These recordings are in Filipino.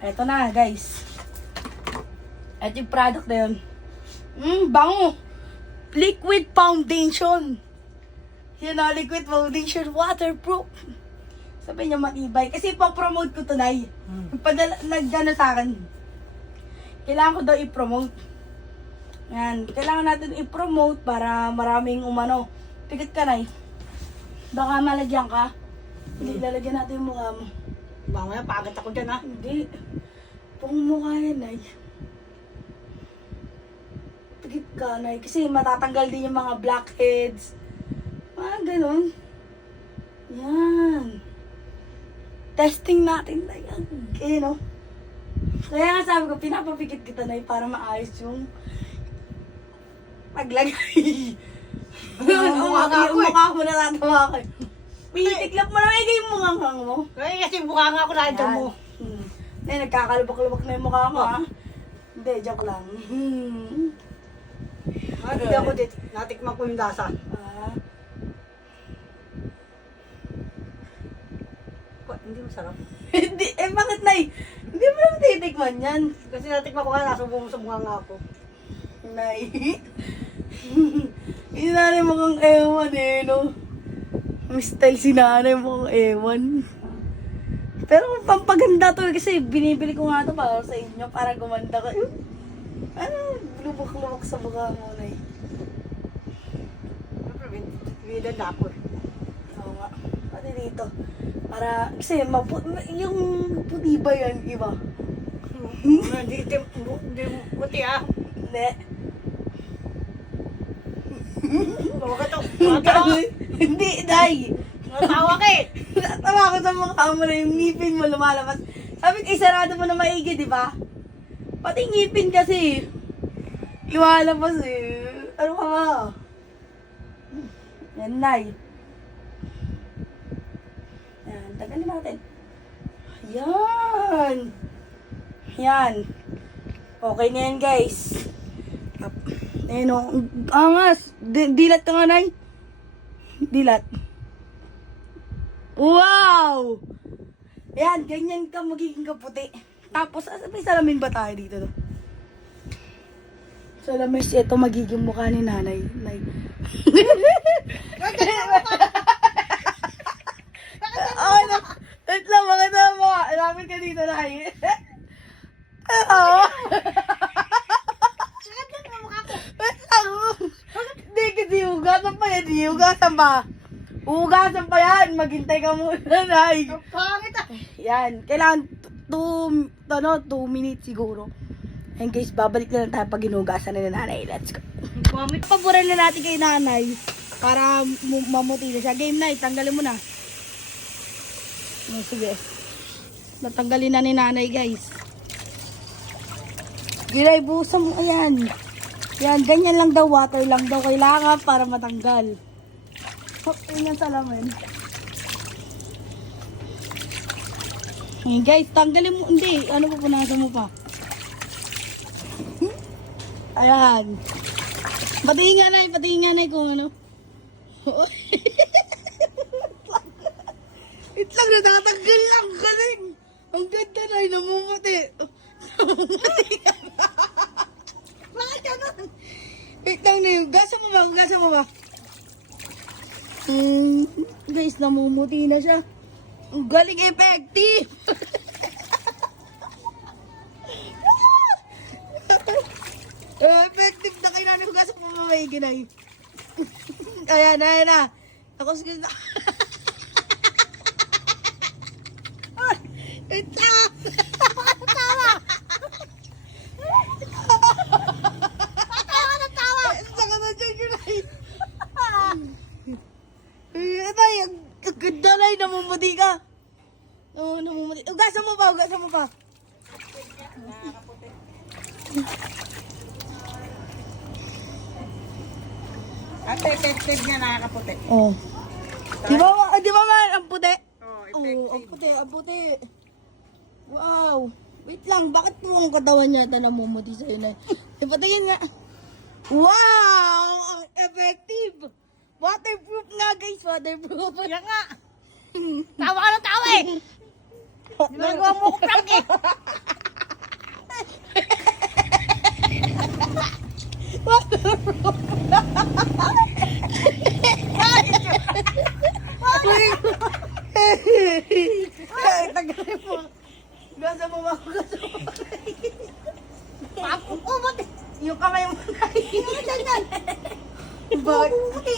Eto na, guys. Ito yung product na yun. Bango. Liquid foundation. Yun na, liquid foundation, waterproof. Sabi niya matibay. Kasi pa-promote ko to, Nay. Nag-gano sa akin. Kailangan ko daw i-promote. Yan. Kailangan natin i-promote para maraming umano. Pikit ka, Nay. Baka malagyan ka. Hindi, lalagyan natin yung mukha mo. Mamaya, pagod ako dyan, ha? Hindi. Pangmukha yan, Nay. Pikit ka, Nay. Kasi matatanggal din yung mga blackheads. Mga ganun. Yan. Testing natin, Nay. Okay, no? Kaya nga sabi ko, pinapapikit kita, Nay, para maayos yung paglagay. Yung mukha mo natatawa ko. Pinitiklap mo na yung mukha mo. Ay, kasi mukha nga ako na ito mo. Nay, nagkakalubak-lubak na yung mukha mo, ha? Hindi, joke lang. Hindi ako dito. Natikman ko yung lasa. Hindi masarap. Hindi, bakit, Nay? Hindi mo naman titikman yan. Kasi natikman ko nga, nasubong sa mukha nga ako. Nay. Hindi nanay mo kang ewan eh, no? May style si nanay mo kang ewan. Pero pampaganda to kasi binibili ko nga to para sa inyo, para gumanda ka. Ano, lubak-lubak sa mukha mo, Nay. Bida na ako. Oo nga. Pati dito. Para, kasi yung puti ba yan, iba? Hindi buti, ha? Hindi. Huwag ka to. Hindi, Day. Natawa ka eh. Natawa ko sa mukha mo na yung ngipin mo lumalabas. Sabi ko, isarado mo na maigi, di ba? Pati ngipin kasi. Lumalabas eh. Ano ka ba? Yan, Nay. Yan, tagalin natin. Yan. Yan. Okay na yan, guys. Ayun o. Angas. Dilat ka nga, Nay. Dilat. Wow! Yan, ganyan ka magiging kaputi. Tapos, may salamin ba tayo dito? No? Salamin, ito magiging mukha ni nanay. Nay. Oh, no. Wait lang, maganda ang mukha. Lapit ka dito, Nay. Oo. Wait lang. Hindi, kasi hugasan pa yan. Hugasan pa. Hugasan pa yan. Maghintay ka muna, Nay. Pangit ah. Yan. Kailangan 2 minutes siguro. And guys, babalik na lang tayo pag hinugasan na ni nanay. Let's go. Paboran na natin kay nanay para mamuti na siya. Game night, tanggalin mo na. Sige. Natanggalin na ni nanay, guys. Gilay, busan mo. Ayan. Yan, ganyan lang daw. Water lang daw kailangan para matanggal. Yun yung salamin. Ayan, guys, tanggalin mo. Hindi, ano pa punasan mo pa? Ayan. Patingin nga na kung ano. Wait lang, natatanggal lang. Galing. Ang ganda na, namumuti. Namumuti ka na. Bakit ganun? Wait lang na yun. Hugasan mo ba? Guys, namumuti na siya. Ang galing effective. Effective na kailangan hugasan mo mamaigi na yun. Ayan na. Tapos na. Ito! Tawa! Tawa! Saka na dyan yun ay. Ito yung ganda na yun. Namumuti ka. Namumuti. Hugasan mo pa. Ang effective niya nakakaputi. Oh. Di ba ang puti? Oo, Ang puti. Wow. Wait lang, bakit po ang katawan niya namumuti sa'yo na? Ipatingin nga. Wow! Ang effective! Waterproof nga, guys. Waterproof. Yan nga. Tawa ka ng tawa eh. Ginagawa mo ko prank eh. Gasa mo ba? Gasa mo. Papupumot eh. Yung kamay mo. Ganyan. Bakit? Puputi.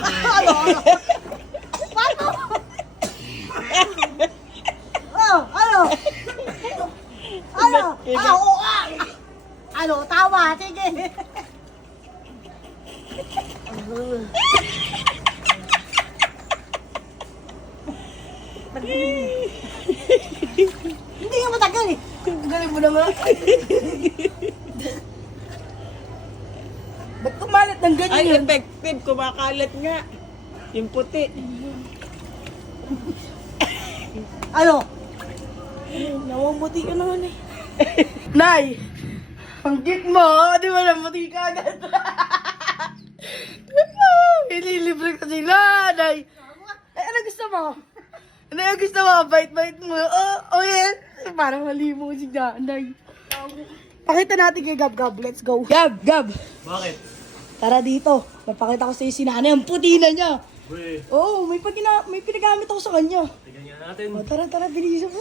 Ano? Paano? Ano? Oo, Ano? Tama, sige. Hindi nga matagal eh. Galing mo naman. Ba't kumalat ng ganyan Ay, yun? effective. Kumakalat nga. Yung puti. Ano? Namumuti ka naman eh. Nay! Ang cute mo! Di ba namuti ka agad? Ililibre ko sila, Nay! Ay, ano gusto mo? Ano yung gusto mo? Bite-bite mo. Oh, yan. Parang halimo si Nay. Pakita natin kay Gab. Let's go. Gab! Bakit? Tara dito. Papakita ko sa iyo si nanay. Ang puti na niya. Uy, Oo, may pinagamit ako sa kanya. tignan nga natin. O, tara, bilisan mo.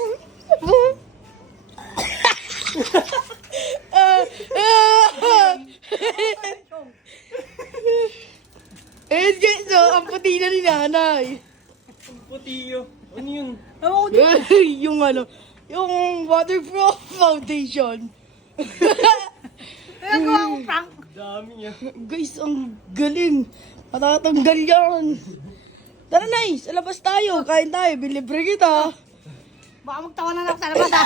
Eh, guys, so, ang puti na ni nanay. Puti yun. Ano yun? Yung yung waterproof foundation. Nagawa ko prank. Dami niya. Guys, ang galing. Matatanggal yan. Tara, Nay, sa labas tayo. Kain tayo. Bilibre kita. Baka magtawanan ako sa labas ah.